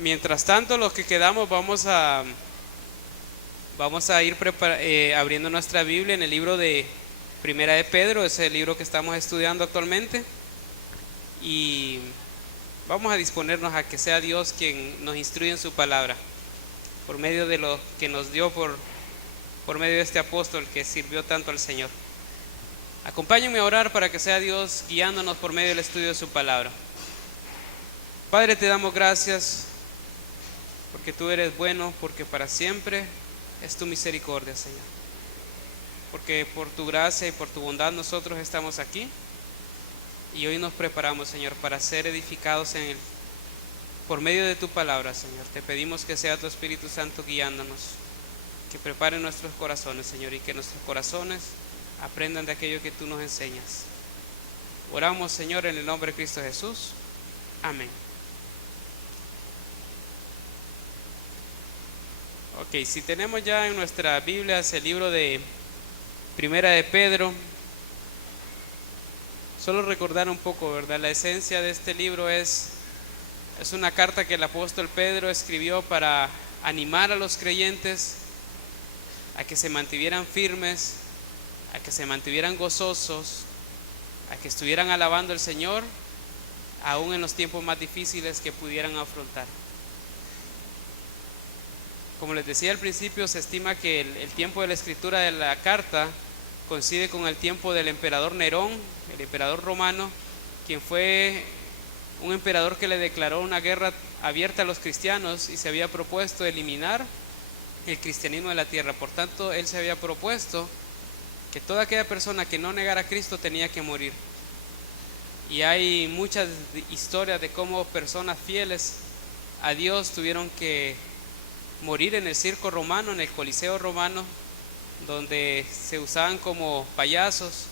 Mientras tanto, los que quedamos vamos a ir abriendo nuestra Biblia en el libro de Primera de Pedro, es el libro que estamos estudiando actualmente, y vamos a disponernos a que sea Dios quien nos instruya en su palabra, por medio de lo que nos dio por medio de este apóstol que sirvió tanto al Señor. Acompáñenme a orar para que sea Dios guiándonos por medio del estudio de su palabra. Padre, te damos gracias porque tú eres bueno, porque para siempre es tu misericordia, Señor. Porque por tu gracia y por tu bondad nosotros estamos aquí y hoy nos preparamos, Señor, para ser edificados por medio de tu palabra, Señor. Te pedimos que sea tu Espíritu Santo guiándonos, que prepare nuestros corazones, Señor, y que nuestros corazones aprendan de aquello que tú nos enseñas. Oramos, Señor, en el nombre de Cristo Jesús. Amén. Ok, si tenemos ya en nuestra Biblia el libro de Primera de Pedro, solo recordar un poco, ¿verdad? La esencia de este libro es una carta que el apóstol Pedro escribió para animar a los creyentes a que se mantuvieran firmes, a que se mantuvieran gozosos, a que estuvieran alabando al Señor, aún en los tiempos más difíciles que pudieran afrontar. Como les decía al principio, se estima que el tiempo de la escritura de la carta coincide con el tiempo del emperador Nerón, el emperador romano, quien fue un emperador que le declaró una guerra abierta a los cristianos y se había propuesto eliminar el cristianismo de la tierra. Por tanto, él se había propuesto que toda aquella persona que no negara a Cristo tenía que morir. Y hay muchas historias de cómo personas fieles a Dios tuvieron que morir en el circo romano, en el coliseo romano, donde se usaban como payasos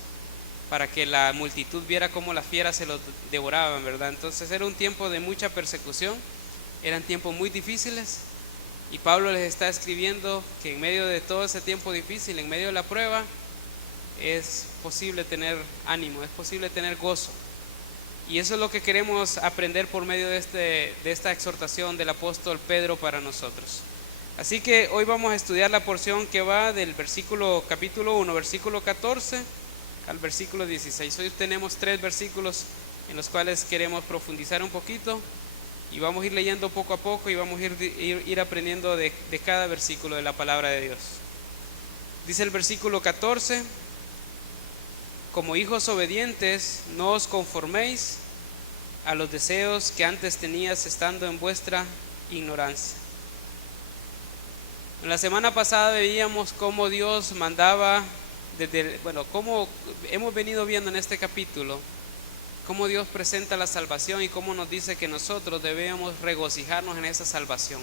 para que la multitud viera cómo las fieras se los devoraban, ¿verdad? Entonces era un tiempo de mucha persecución, eran tiempos muy difíciles, y Pablo les está escribiendo que en medio de todo ese tiempo difícil, en medio de la prueba, es posible tener ánimo, es posible tener gozo. Y eso es lo que queremos aprender por medio de esta exhortación del apóstol Pedro para nosotros. Así que hoy vamos a estudiar la porción que va del capítulo 1, versículo 14 al versículo 16. Hoy tenemos 3 versículos en los cuales queremos profundizar un poquito y vamos a ir leyendo poco a poco y vamos a ir aprendiendo de cada versículo de la palabra de Dios. Dice el versículo 14: como hijos obedientes, no os conforméis a los deseos que antes tenías estando en vuestra ignorancia. En la semana pasada veíamos cómo Dios mandaba, cómo hemos venido viendo en este capítulo, cómo Dios presenta la salvación y cómo nos dice que nosotros debemos regocijarnos en esa salvación.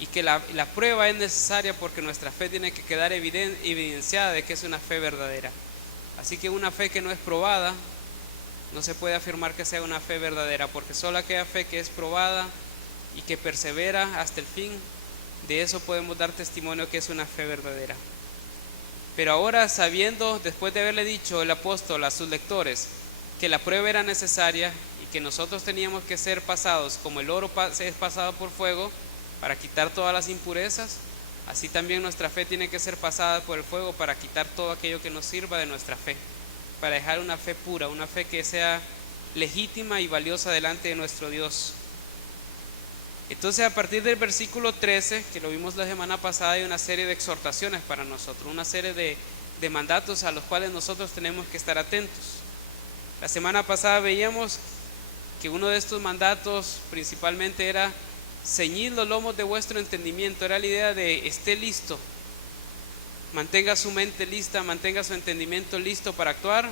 Y que la prueba es necesaria porque nuestra fe tiene que quedar evidenciada de que es una fe verdadera. Así que una fe que no es probada, no se puede afirmar que sea una fe verdadera, porque solo aquella fe que es probada y que persevera hasta el fin, de eso podemos dar testimonio que es una fe verdadera. Pero ahora, sabiendo, después de haberle dicho el apóstol a sus lectores que la prueba era necesaria y que nosotros teníamos que ser pasados como el oro es pasado por fuego para quitar todas las impurezas, así también nuestra fe tiene que ser pasada por el fuego para quitar todo aquello que nos sirva de nuestra fe, para dejar una fe pura, una fe que sea legítima y valiosa delante de nuestro Dios. Entonces, a partir del versículo 13, que lo vimos la semana pasada, hay una serie de exhortaciones para nosotros, una serie de mandatos a los cuales nosotros tenemos que estar atentos. La semana pasada veíamos que uno de estos mandatos principalmente era: ceñid los lomos de vuestro entendimiento. Era la idea de esté listo, mantenga su mente lista, mantenga su entendimiento listo para actuar,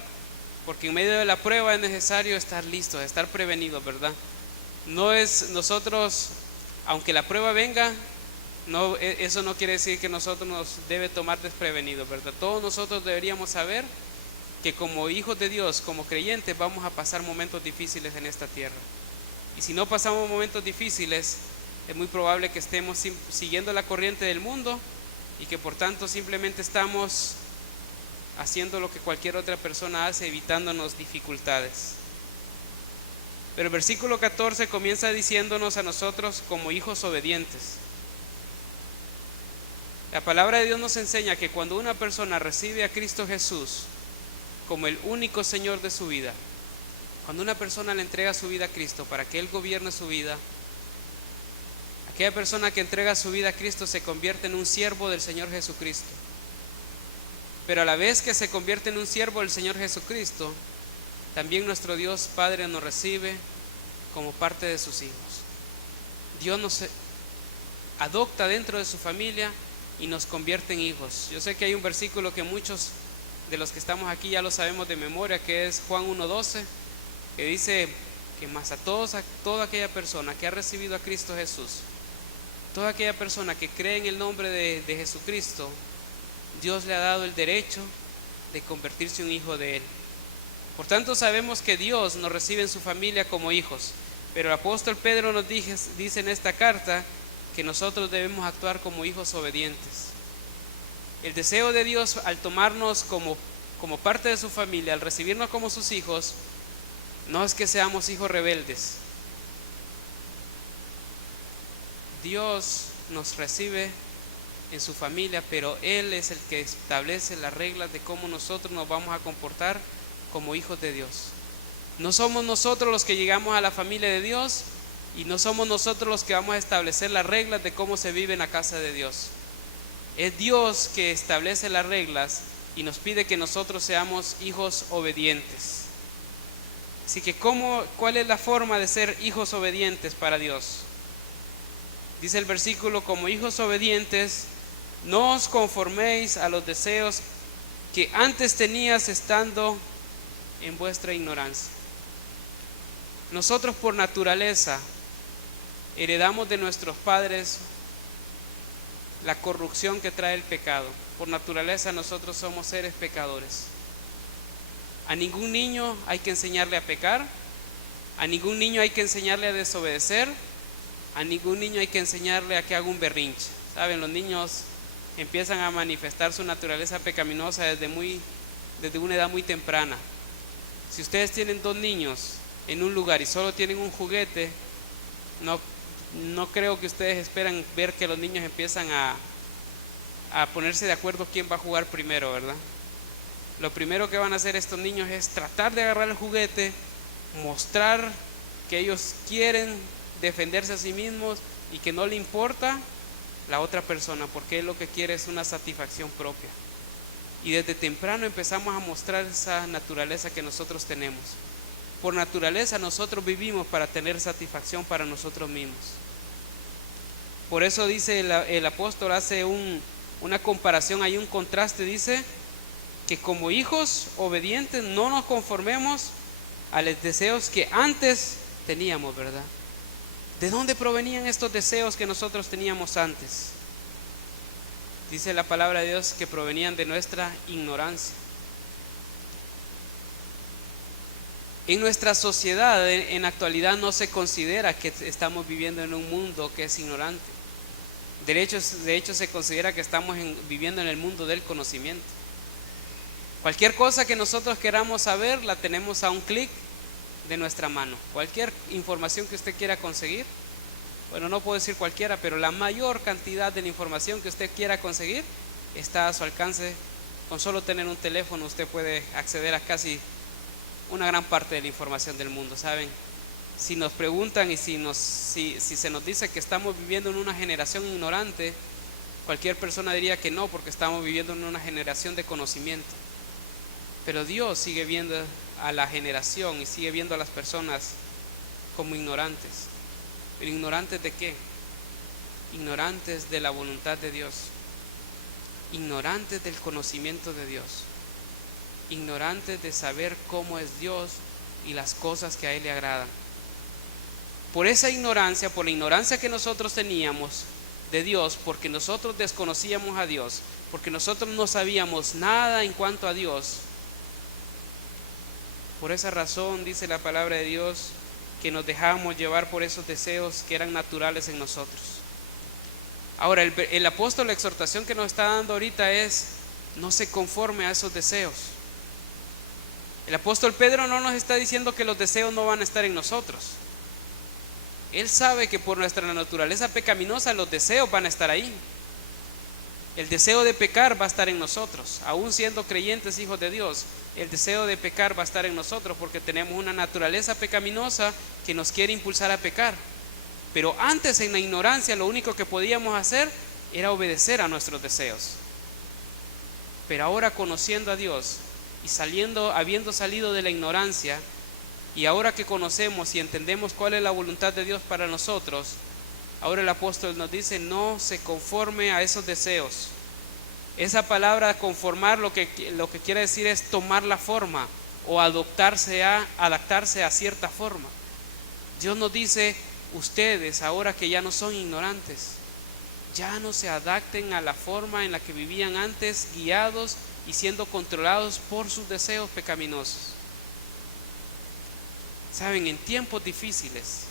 porque en medio de la prueba es necesario estar listos, estar prevenidos, ¿verdad? No es nosotros, aunque la prueba venga, eso no quiere decir que nosotros nos debe tomar desprevenidos, ¿verdad? Todos nosotros deberíamos saber que como hijos de Dios, como creyentes, vamos a pasar momentos difíciles en esta tierra. Y si no pasamos momentos difíciles, es muy probable que estemos siguiendo la corriente del mundo y que por tanto simplemente estamos haciendo lo que cualquier otra persona hace, evitándonos dificultades. Pero el versículo 14 comienza diciéndonos a nosotros como hijos obedientes. La palabra de Dios nos enseña que cuando una persona recibe a Cristo Jesús como el único Señor de su vida, cuando una persona le entrega su vida a Cristo para que Él gobierne su vida, aquella persona que entrega su vida a Cristo se convierte en un siervo del Señor Jesucristo. Pero a la vez que se convierte en un siervo del Señor Jesucristo, también nuestro Dios Padre nos recibe como parte de sus hijos. Dios nos adopta dentro de su familia y nos convierte en hijos. Yo sé que hay un versículo que muchos de los que estamos aquí ya lo sabemos de memoria, que es Juan 1:12, que dice que más a toda aquella persona que ha recibido a Cristo Jesús, toda aquella persona que cree en el nombre de Jesucristo, Dios le ha dado el derecho de convertirse en un hijo de Él. Por tanto, sabemos que Dios nos recibe en su familia como hijos, pero el apóstol Pedro nos dice en esta carta que nosotros debemos actuar como hijos obedientes. El deseo de Dios al tomarnos como parte de su familia, al recibirnos como sus hijos, no es que seamos hijos rebeldes. Dios nos recibe en su familia, pero Él es el que establece las reglas de cómo nosotros nos vamos a comportar como hijos de Dios. No somos nosotros los que llegamos a la familia de Dios y no somos nosotros los que vamos a establecer las reglas de cómo se vive en la casa de Dios. Es Dios que establece las reglas y nos pide que nosotros seamos hijos obedientes. Así que ¿cuál es la forma de ser hijos obedientes para Dios? Dice el versículo: como hijos obedientes, no os conforméis a los deseos que antes tenías estando en vuestra ignorancia. Nosotros por naturaleza heredamos de nuestros padres la corrupción que trae el pecado. Por naturaleza nosotros somos seres pecadores. A ningún niño hay que enseñarle a pecar, a ningún niño hay que enseñarle a desobedecer, a ningún niño hay que enseñarle a que haga un berrinche. Saben, los niños empiezan a manifestar su naturaleza pecaminosa desde una edad muy temprana. Si ustedes tienen 2 niños en un lugar y solo tienen un juguete, no creo que ustedes esperan ver que los niños empiezan a ponerse de acuerdo quién va a jugar primero, ¿verdad? Lo primero que van a hacer estos niños es tratar de agarrar el juguete, mostrar que ellos quieren defenderse a sí mismos y que no le importa la otra persona, porque él lo que quiere es una satisfacción propia. Y desde temprano empezamos a mostrar esa naturaleza que nosotros tenemos. Por naturaleza nosotros vivimos para tener satisfacción para nosotros mismos. Por eso dice el apóstol, hace una comparación, hay un contraste, dice que como hijos obedientes no nos conformemos a los deseos que antes teníamos, ¿verdad? ¿De dónde provenían estos deseos que nosotros teníamos antes? Dice la palabra de Dios que provenían de nuestra ignorancia. En nuestra sociedad en la actualidad no se considera que estamos viviendo en un mundo que es ignorante. De hecho se considera que estamos viviendo en el mundo del conocimiento. Cualquier cosa que nosotros queramos saber la tenemos a un clic de nuestra mano. Cualquier información que usted quiera conseguir, bueno, no puedo decir cualquiera, pero la mayor cantidad de la información que usted quiera conseguir está a su alcance. Con solo tener un teléfono usted puede acceder a casi una gran parte de la información del mundo, ¿saben? Si nos preguntan y si se nos dice que estamos viviendo en una generación ignorante, cualquier persona diría que no, porque estamos viviendo en una generación de conocimiento. Pero Dios sigue viendo a la generación y sigue viendo a las personas como ignorantes. ¿Pero ignorantes de qué? Ignorantes de la voluntad de Dios, ignorantes del conocimiento de Dios, ignorantes de saber cómo es Dios y las cosas que a Él le agradan. Por esa ignorancia, por la ignorancia que nosotros teníamos de Dios, porque nosotros desconocíamos a Dios, porque nosotros no sabíamos nada en cuanto a Dios, por esa razón dice la palabra de Dios que nos dejábamos llevar por esos deseos que eran naturales en nosotros. Ahora el apóstol, la exhortación que nos está dando ahorita es: no se conforme a esos deseos. El apóstol Pedro no nos está diciendo que los deseos no van a estar en nosotros. Él sabe que por nuestra naturaleza pecaminosa los deseos van a estar ahí. El deseo de pecar va a estar en nosotros, aún siendo creyentes hijos de Dios. El deseo de pecar va a estar en nosotros porque tenemos una naturaleza pecaminosa que nos quiere impulsar a pecar. Pero antes, en la ignorancia, lo único que podíamos hacer era obedecer a nuestros deseos. Pero ahora, conociendo a Dios y habiendo salido de la ignorancia, y ahora que conocemos y entendemos cuál es la voluntad de Dios para nosotros, ahora el apóstol nos dice: no se conforme a esos deseos. Esa palabra conformar lo que quiere decir es tomar la forma o adaptarse a cierta forma. Dios nos dice: ustedes, ahora que ya no son ignorantes, ya no se adapten a la forma en la que vivían antes, guiados y siendo controlados por sus deseos pecaminosos. Saben, en tiempos difíciles,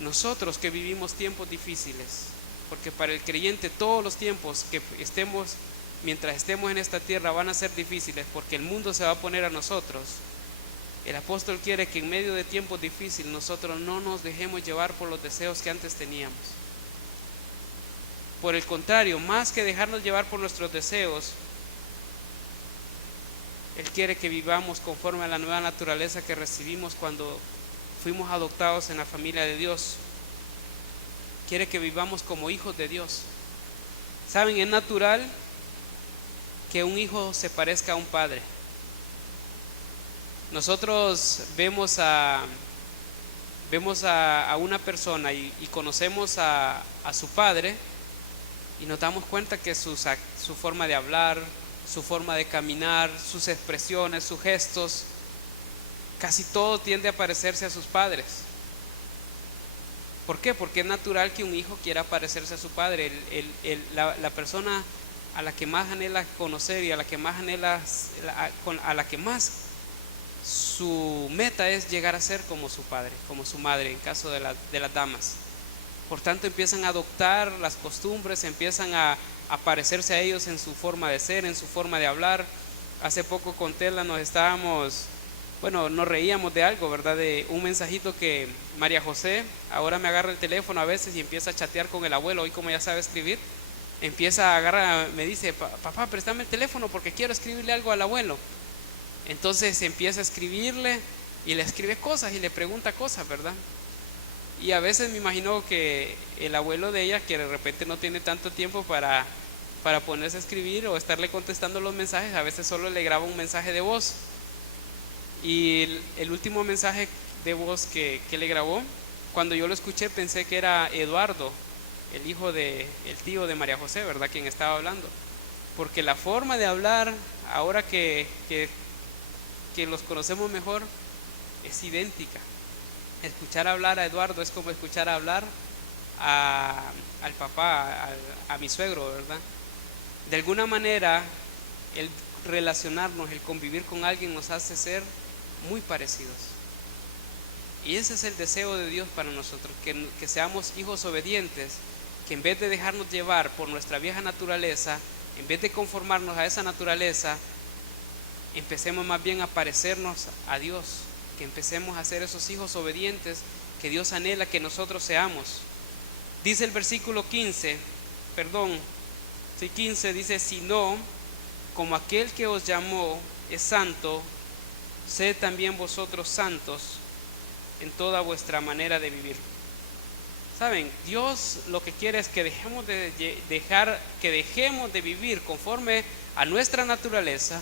nosotros que vivimos tiempos difíciles, porque para el creyente todos los tiempos mientras estemos en esta tierra van a ser difíciles, porque el mundo se va a poner a nosotros. El apóstol quiere que en medio de tiempos difíciles nosotros no nos dejemos llevar por los deseos que antes teníamos. Por el contrario, más que dejarnos llevar por nuestros deseos, Él quiere que vivamos conforme a la nueva naturaleza que recibimos cuando fuimos adoptados en la familia de Dios. Quiere que vivamos como hijos de Dios. Saben, es natural que un hijo se parezca a un padre. Nosotros vemos a una persona y conocemos a su padre, y nos damos cuenta que su forma de hablar, su forma de caminar, sus expresiones, sus gestos, casi todo tiende a parecerse a sus padres. ¿Por qué? Porque es natural que un hijo quiera parecerse a su padre. La persona a la que más anhela conocer y a la que más su meta es llegar a ser como su padre, como su madre, en caso de las damas. Por tanto, empiezan a adoptar las costumbres, empiezan a parecerse a ellos en su forma de ser, en su forma de hablar. Hace poco con Tela nos reíamos de algo, ¿verdad? De un mensajito que María José ahora me agarra el teléfono a veces y empieza a chatear con el abuelo. Hoy, como ya sabe escribir, me dice: papá, préstame el teléfono porque quiero escribirle algo al abuelo. Entonces empieza a escribirle y le escribe cosas y le pregunta cosas, ¿verdad? Y a veces me imagino que el abuelo de ella, que de repente no tiene tanto tiempo para ponerse a escribir o estarle contestando los mensajes, a veces solo le graba un mensaje de voz. Y el último mensaje de voz que le grabó, cuando yo lo escuché pensé que era Eduardo, el tío de María José, ¿verdad? Quien estaba hablando. Porque la forma de hablar, ahora que los conocemos mejor, es idéntica. Escuchar hablar a Eduardo es como escuchar hablar al papá, a mi suegro, ¿verdad? De alguna manera, el relacionarnos, el convivir con alguien nos hace ser muy parecidos. Y ese es el deseo de Dios para nosotros, que seamos hijos obedientes, que en vez de dejarnos llevar por nuestra vieja naturaleza, en vez de conformarnos a esa naturaleza, empecemos más bien a parecernos a Dios, que empecemos a ser esos hijos obedientes que Dios anhela que nosotros seamos. Dice el versículo 15, dice: sino como aquel que os llamó es santo, sed también vosotros santos en toda vuestra manera de vivir. Saben, Dios lo que quiere es que dejemos de vivir conforme a nuestra naturaleza,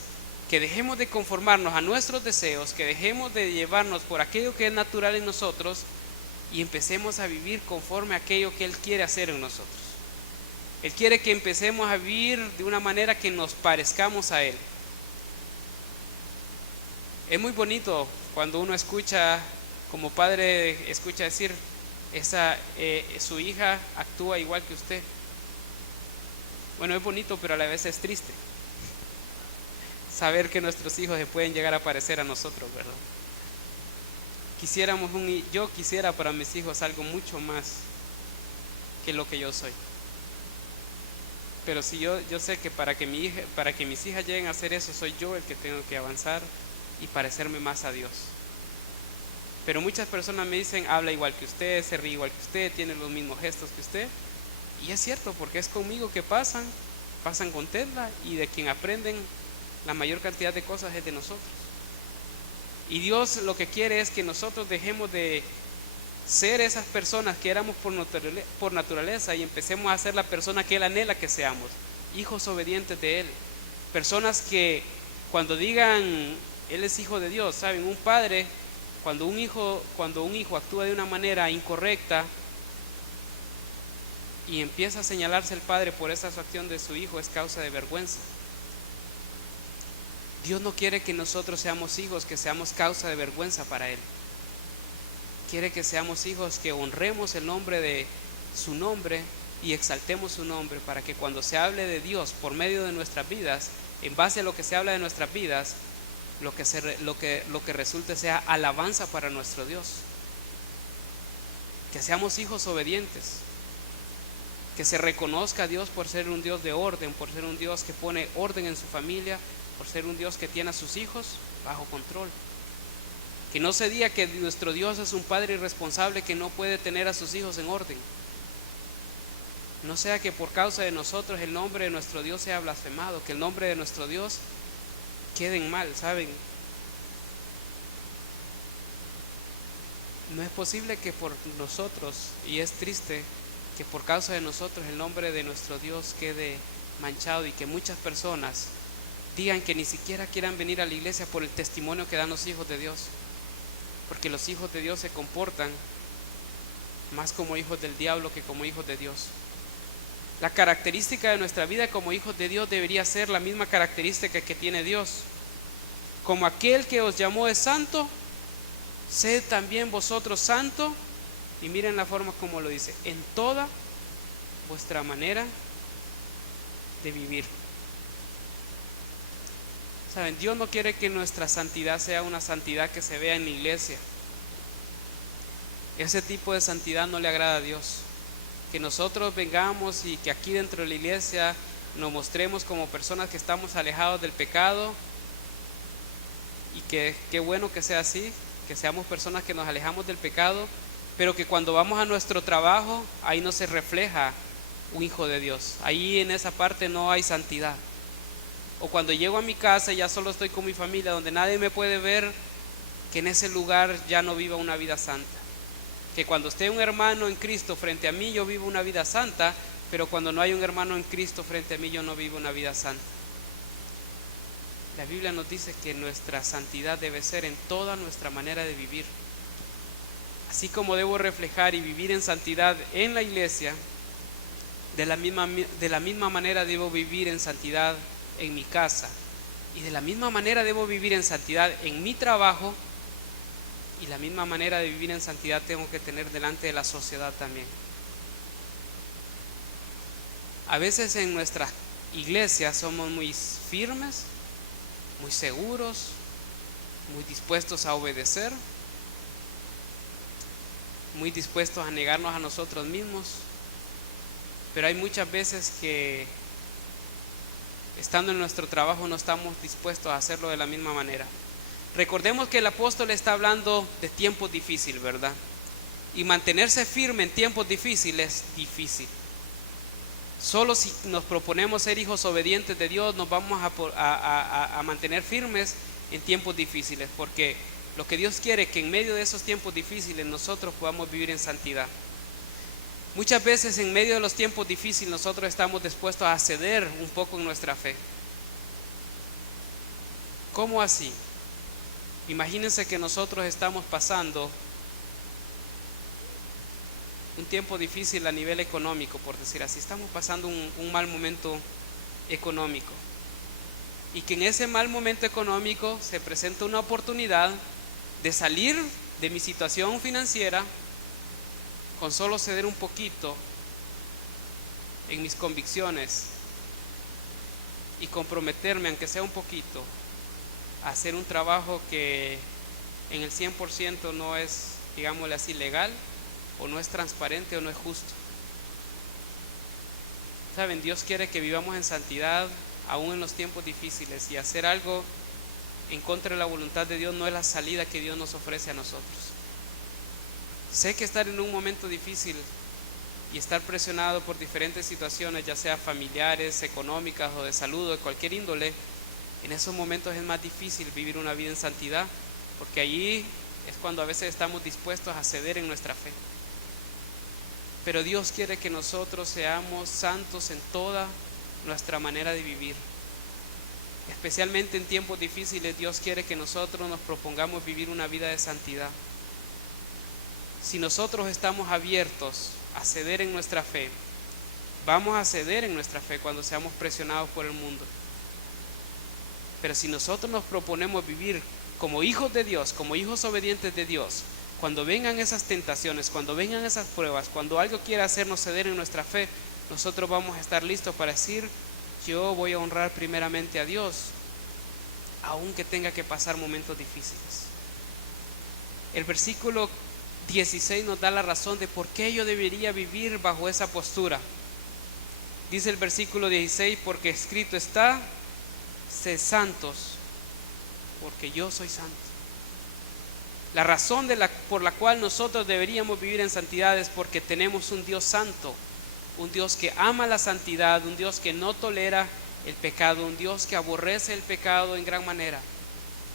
que dejemos de conformarnos a nuestros deseos, que dejemos de llevarnos por aquello que es natural en nosotros y empecemos a vivir conforme a aquello que Él quiere hacer en nosotros. Él quiere que empecemos a vivir de una manera que nos parezcamos a Él. Es muy bonito cuando uno escucha, como padre, escucha decir: su hija actúa igual que usted. Bueno, es bonito, pero a la vez es triste saber que nuestros hijos se pueden llegar a parecer a nosotros, ¿verdad? Yo quisiera para mis hijos algo mucho más que lo que yo soy. Pero si yo sé que para que mis hijas lleguen a hacer eso, soy yo el que tengo que avanzar y parecerme más a Dios. Pero muchas personas me dicen, habla igual que usted, se ríe igual que usted, tiene los mismos gestos que usted. Y es cierto, porque es conmigo que pasan con Tesla, y de quien aprenden la mayor cantidad de cosas es de nosotros. Y Dios lo que quiere es que nosotros dejemos de ser esas personas que éramos por naturaleza y empecemos a ser la persona que Él anhela que seamos, hijos obedientes de Él. Personas que cuando digan, Él es hijo de Dios, ¿saben? Un padre, cuando un hijo actúa de una manera incorrecta y empieza a señalarse el padre por esa acción de su hijo, es causa de vergüenza. Dios no quiere que nosotros seamos hijos que seamos causa de vergüenza para Él. Quiere que seamos hijos que honremos el nombre de su nombre y exaltemos su nombre, para que cuando se hable de Dios por medio de nuestras vidas, en base a lo que se habla de nuestras vidas, lo que resulte sea alabanza para nuestro Dios. Que seamos hijos obedientes, que se reconozca a Dios por ser un Dios de orden, por ser un Dios que pone orden en su familia, por ser un Dios que tiene a sus hijos bajo control. Que no se diga que nuestro Dios es un padre irresponsable que no puede tener a sus hijos en orden. No sea que por causa de nosotros el nombre de nuestro Dios sea blasfemado, que el nombre de nuestro Dios quede en mal, ¿saben? No es posible que por nosotros, y es triste que por causa de nosotros el nombre de nuestro Dios quede manchado, y que muchas personas digan que ni siquiera quieran venir a la iglesia por el testimonio que dan los hijos de Dios, porque los hijos de Dios se comportan más como hijos del diablo que como hijos de Dios. La característica de nuestra vida como hijos de Dios debería ser la misma característica que tiene Dios. Como aquel que os llamó es santo, sed también vosotros santos. Y miren la forma como lo dice: en toda vuestra manera de vivir. Saben, Dios no quiere que nuestra santidad sea una santidad que se vea en la iglesia. Ese tipo de santidad no le agrada a Dios. Que nosotros vengamos y que aquí dentro de la iglesia nos mostremos como personas que estamos alejados del pecado, y que qué bueno que sea así, que seamos personas que nos alejamos del pecado, pero que cuando vamos a nuestro trabajo, ahí no se refleja un hijo de Dios. Ahí en esa parte no hay santidad. O cuando llego a mi casa y ya solo estoy con mi familia, donde nadie me puede ver, que en ese lugar ya no viva una vida santa. Que cuando esté un hermano en Cristo frente a mí, yo vivo una vida santa, pero cuando no hay un hermano en Cristo frente a mí, yo no vivo una vida santa. La Biblia nos dice que nuestra santidad debe ser en toda nuestra manera de vivir. Así como debo reflejar y vivir en santidad en la iglesia, de la misma manera debo vivir en santidad en mi casa, y de la misma manera debo vivir en santidad en mi trabajo, y la misma manera de vivir en santidad tengo que tener delante de la sociedad también. A veces en nuestras iglesias somos muy firmes, muy seguros, muy dispuestos a obedecer, muy dispuestos a negarnos a nosotros mismos, pero hay muchas veces que estando en nuestro trabajo no estamos dispuestos a hacerlo de la misma manera. Recordemos que el apóstol está hablando de tiempos difíciles, ¿verdad? Y mantenerse firme en tiempos difíciles es difícil. Solo si nos proponemos ser hijos obedientes de Dios nos vamos a mantener firmes en tiempos difíciles, porque lo que Dios quiere es que en medio de esos tiempos difíciles nosotros podamos vivir en santidad. Muchas veces en medio de los tiempos difíciles nosotros estamos dispuestos a ceder un poco en nuestra fe. ¿Cómo así? Imagínense que nosotros estamos pasando un tiempo difícil a nivel económico, por decir así. Estamos pasando un mal momento económico, y que en ese mal momento económico se presenta una oportunidad de salir de mi situación financiera con solo ceder un poquito en mis convicciones y comprometerme, aunque sea un poquito, a hacer un trabajo que en el 100% no es, digámosle así, legal, o no es transparente, o no es justo. Saben, Dios quiere que vivamos en santidad aún en los tiempos difíciles, y hacer algo en contra de la voluntad de Dios no es la salida que Dios nos ofrece a nosotros. Sé que estar en un momento difícil y estar presionado por diferentes situaciones, ya sea familiares, económicas o de salud o de cualquier índole, en esos momentos es más difícil vivir una vida en santidad, porque allí es cuando a veces estamos dispuestos a ceder en nuestra fe. Pero Dios quiere que nosotros seamos santos en toda nuestra manera de vivir. Especialmente en tiempos difíciles, Dios quiere que nosotros nos propongamos vivir una vida de santidad. Si nosotros estamos abiertos a ceder en nuestra fe, vamos a ceder en nuestra fe cuando seamos presionados por el mundo. Pero si nosotros nos proponemos vivir como hijos de Dios, como hijos obedientes de Dios, cuando vengan esas tentaciones, cuando vengan esas pruebas, cuando algo quiera hacernos ceder en nuestra fe, nosotros vamos a estar listos para decir: yo voy a honrar primeramente a Dios, aunque tenga que pasar momentos difíciles. El versículo 16 nos da la razón de por qué yo debería vivir bajo esa postura. Dice el versículo 16: porque escrito está: sed santos, porque yo soy santo. La razón por la cual nosotros deberíamos vivir en santidad es porque tenemos un Dios santo, un Dios que ama la santidad, un Dios que no tolera el pecado, un Dios que aborrece el pecado en gran manera.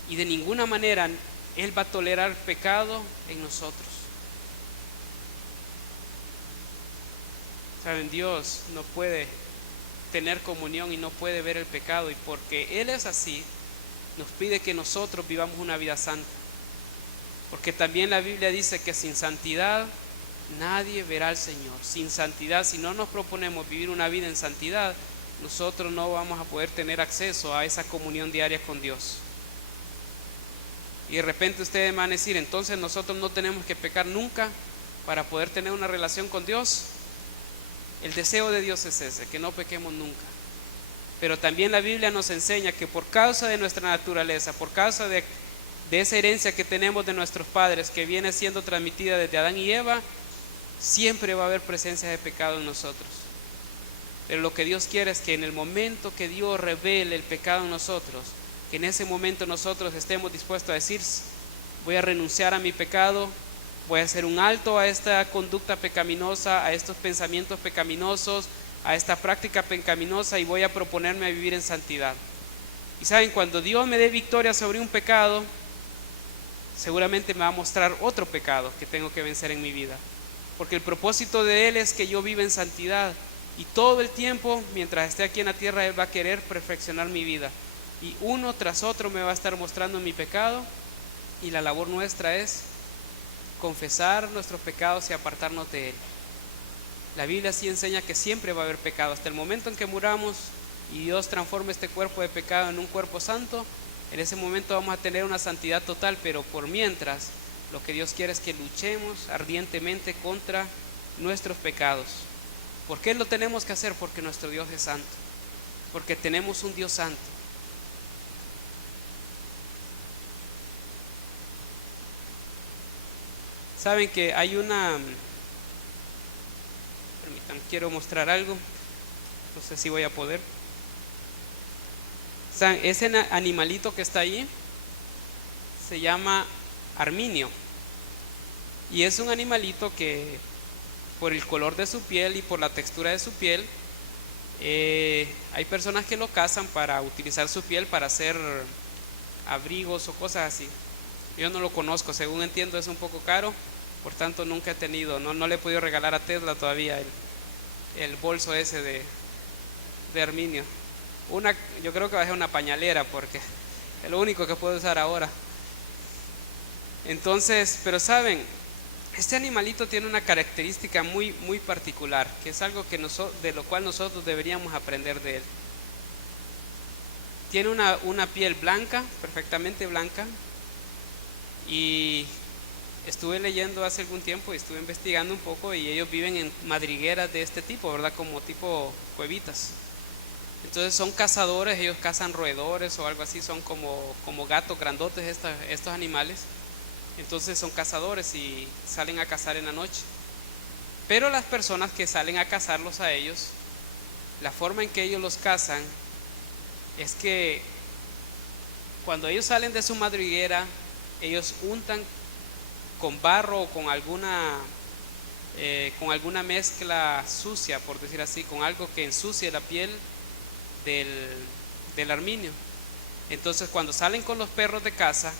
Y de ninguna manera Él va a tolerar pecado en nosotros. Saben, Dios no puede tener comunión y no puede ver el pecado, y porque Él es así, nos pide que nosotros vivamos una vida santa. Porque también la Biblia dice que sin santidad nadie verá al Señor. Sin santidad, si no nos proponemos vivir una vida en santidad, nosotros no vamos a poder tener acceso a esa comunión diaria con Dios. Y de repente ustedes van a decir: entonces nosotros no tenemos que pecar nunca para poder tener una relación con Dios. El deseo de Dios es ese, que no pequemos nunca. Pero también la Biblia nos enseña que por causa de nuestra naturaleza, por causa de esa herencia que tenemos de nuestros padres, que viene siendo transmitida desde Adán y Eva, siempre va a haber presencia de pecado en nosotros. Pero lo que Dios quiere es que en el momento que Dios revele el pecado en nosotros, que en ese momento nosotros estemos dispuestos a decir: voy a renunciar a mi pecado, voy a hacer un alto a esta conducta pecaminosa, a estos pensamientos pecaminosos, a esta práctica pecaminosa, y voy a proponerme a vivir en santidad. Y saben, cuando Dios me dé victoria sobre un pecado, seguramente me va a mostrar otro pecado que tengo que vencer en mi vida, porque el propósito de Él es que yo viva en santidad, y todo el tiempo mientras esté aquí en la tierra Él va a querer perfeccionar mi vida, y uno tras otro me va a estar mostrando mi pecado, y la labor nuestra es confesar nuestros pecados y apartarnos de Él. La Biblia sí enseña que siempre va a haber pecado hasta el momento en que muramos y Dios transforme este cuerpo de pecado en un cuerpo santo. En ese momento vamos a tener una santidad total, pero por mientras lo que Dios quiere es que luchemos ardientemente contra nuestros pecados. ¿Por qué lo tenemos que hacer? Porque nuestro Dios es santo, porque tenemos un Dios santo. Saben que hay permítanme, quiero mostrar algo, no sé si voy a poder. ¿Saben? Ese animalito que está ahí se llama arminio, y es un animalito que por el color de su piel y por la textura de su piel, hay personas que lo cazan para utilizar su piel para hacer abrigos o cosas así. Yo no lo conozco, según entiendo es un poco caro, por tanto nunca he tenido, no le he podido regalar a Tesla todavía el bolso ese de arminio. Yo creo que va a ser una pañalera, porque es lo único que puedo usar ahora. Entonces, pero saben, este animalito tiene una característica muy, muy particular, que es algo de lo cual nosotros deberíamos aprender de él. Tiene una piel blanca, perfectamente blanca, y estuve leyendo hace algún tiempo y estuve investigando un poco, y ellos viven en madrigueras de este tipo, ¿verdad? Como tipo cuevitas. Entonces son cazadores, ellos cazan roedores o algo así, son como gatos grandotes estos animales. Entonces son cazadores y salen a cazar en la noche. Pero las personas que salen a cazarlos a ellos, la forma en que ellos los cazan es que cuando ellos salen de su madriguera, ellos untan con barro o con alguna mezcla sucia, por decir así, con algo que ensucie la piel del arminio. Entonces cuando salen con los perros de caza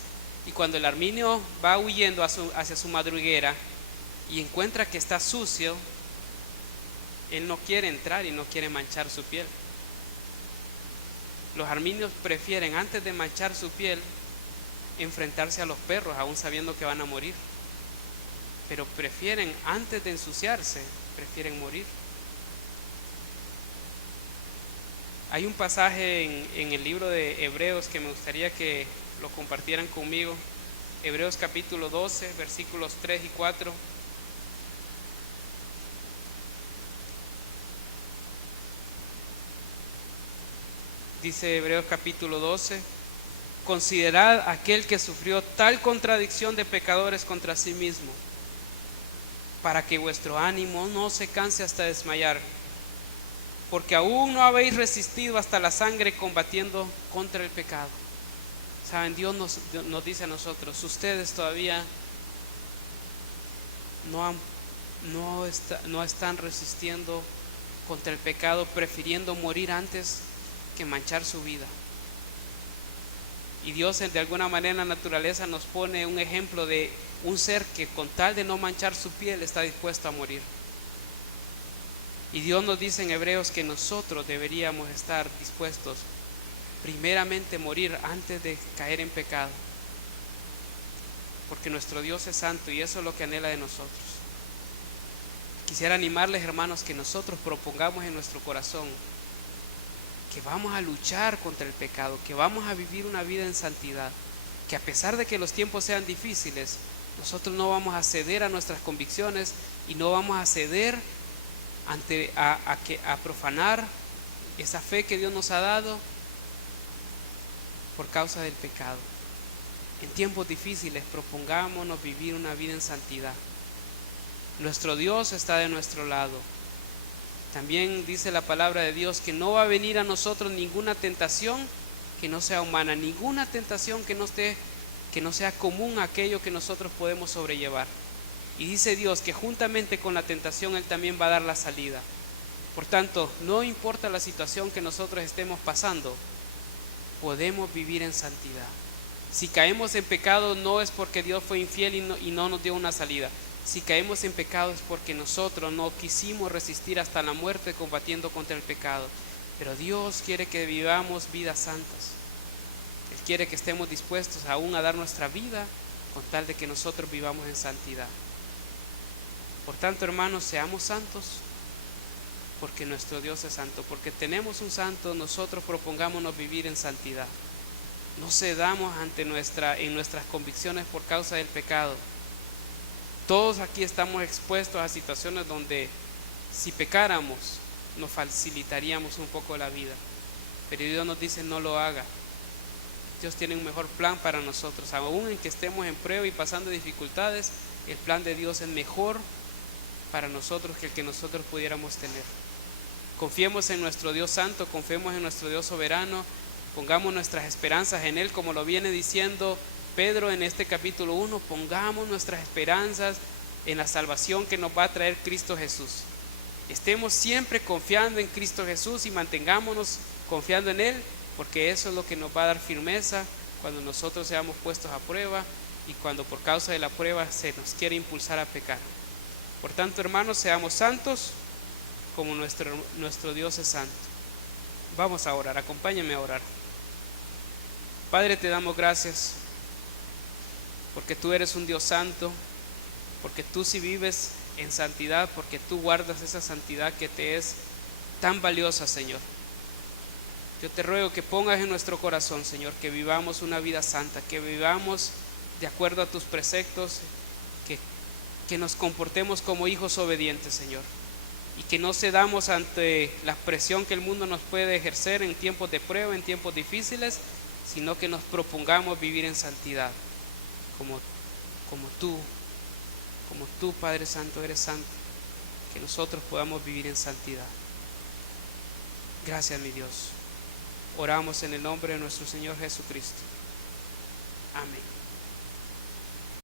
y cuando el arminio va huyendo hacia su madriguera y encuentra que está sucio, él no quiere entrar y no quiere manchar su piel. Los arminios prefieren, antes de manchar su piel, enfrentarse a los perros, aún sabiendo que van a morir. Pero prefieren, antes de ensuciarse, prefieren morir. Hay un pasaje en el libro de Hebreos que me gustaría que lo compartieran conmigo. Hebreos capítulo 12, versículos 3 y 4. Dice Hebreos capítulo 12: considerad aquel que sufrió tal contradicción de pecadores contra sí mismo, para que vuestro ánimo no se canse hasta desmayar, porque aún no habéis resistido hasta la sangre combatiendo contra el pecado. Saben, Dios nos dice a nosotros: ustedes todavía no están resistiendo contra el pecado, prefiriendo morir antes que manchar su vida. Y Dios, de alguna manera, en la naturaleza nos pone un ejemplo de un ser que con tal de no manchar su piel está dispuesto a morir. Y Dios nos dice en Hebreos que nosotros deberíamos estar dispuestos primeramente a morir antes de caer en pecado, porque nuestro Dios es santo y eso es lo que anhela de nosotros. Quisiera animarles, hermanos, que nosotros propongamos en nuestro corazón que vamos a luchar contra el pecado, que vamos a vivir una vida en santidad, que a pesar de que los tiempos sean difíciles, nosotros no vamos a ceder a nuestras convicciones y no vamos a ceder a profanar esa fe que Dios nos ha dado por causa del pecado. En tiempos difíciles propongámonos vivir una vida en santidad. Nuestro Dios está de nuestro lado. También dice la palabra de Dios que no va a venir a nosotros ninguna tentación que no sea humana, ninguna tentación que no sea común a aquello que nosotros podemos sobrellevar. Y dice Dios que juntamente con la tentación Él también va a dar la salida. Por tanto, no importa la situación que nosotros estemos pasando, podemos vivir en santidad. Si caemos en pecado, no es porque Dios fue infiel y no nos dio una salida. Si caemos en pecado es porque nosotros no quisimos resistir hasta la muerte combatiendo contra el pecado. Pero Dios quiere que vivamos vidas santas. Él quiere que estemos dispuestos aún a dar nuestra vida con tal de que nosotros vivamos en santidad. Por tanto, hermanos, seamos santos porque nuestro Dios es santo. Porque tenemos un santo, nosotros propongámonos vivir en santidad. No cedamos en nuestras convicciones por causa del pecado. Todos aquí estamos expuestos a situaciones donde si pecáramos nos facilitaríamos un poco la vida, pero Dios nos dice no lo haga. Dios tiene un mejor plan para nosotros, aún en que estemos en prueba y pasando dificultades, el plan de Dios es mejor para nosotros que el que nosotros pudiéramos tener. Confiemos en nuestro Dios santo, confiemos en nuestro Dios soberano, pongamos nuestras esperanzas en Él, como lo viene diciendo Pedro en este capítulo 1, pongamos nuestras esperanzas en la salvación que nos va a traer Cristo Jesús. Estemos siempre confiando en Cristo Jesús y mantengámonos confiando en Él, porque eso es lo que nos va a dar firmeza cuando nosotros seamos puestos a prueba y cuando por causa de la prueba se nos quiere impulsar a pecar. Por tanto, hermanos, seamos santos como nuestro Dios es santo. Vamos a orar, acompáñame a orar. Padre, te damos gracias porque tú eres un Dios santo, porque tú sí vives en santidad, porque tú guardas esa santidad que te es tan valiosa, Señor. Yo te ruego que pongas en nuestro corazón, Señor, que vivamos una vida santa, que vivamos de acuerdo a tus preceptos, que nos comportemos como hijos obedientes, Señor, y que no cedamos ante la presión que el mundo nos puede ejercer en tiempos de prueba, en tiempos difíciles, sino que nos propongamos vivir en santidad, como tú, Padre Santo, eres santo, que nosotros podamos vivir en santidad. Gracias, mi Dios. Oramos en el nombre de nuestro Señor Jesucristo. Amén.